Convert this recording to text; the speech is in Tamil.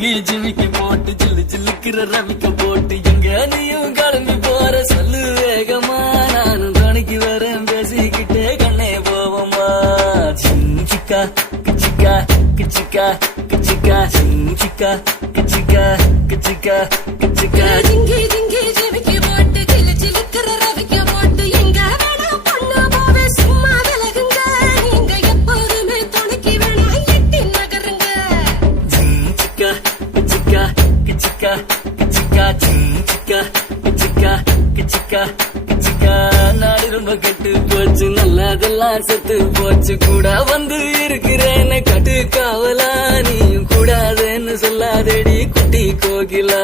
ஜிங்கி ஜிமிக்கி போட்டு சில்லு சில்லுக்கிற ரவிக்க போட்டு எங்க நீயும் கிளம்பி போற சொல்லு வேகமா நானும் துணைக்கு வரேன் பேசிக்கிட்டே கண்ணே போவோமா சிக்கா கிச்சிக்கா கிச்சிக்கா கிச்சிக்கா சிக்கா கிச்சிக்கா கிச்சிக்கா கிச்சிக்கா ஜிங்கி ஜிங்கி ஜிமிக்கி போட்டு சில்லு சில்லுக்கிற ரவிக்க போட்டு எங்க வேணா பொண்ணு போவே சும்மா விலகுங்க நீங்க எப்போதுமே துணைக்கு வேணா எட்டி நகருங்க சிக்கா கிச்சிக்கா கிச்சிக்கா கிச்சிக்கா சிக்கா கிச்சிக்கா கிச்சிக்கா கிச்சிக்கா நாடு ரொம்ப கெட்டு போச்சு நல்லதெல்லாம் செத்து போச்சு கூட வந்து இருக்கிறேன்னு கட்டு காவலா நீயும் கூடாதுன்னு சொல்லாதேடி குட்டி கோகிலா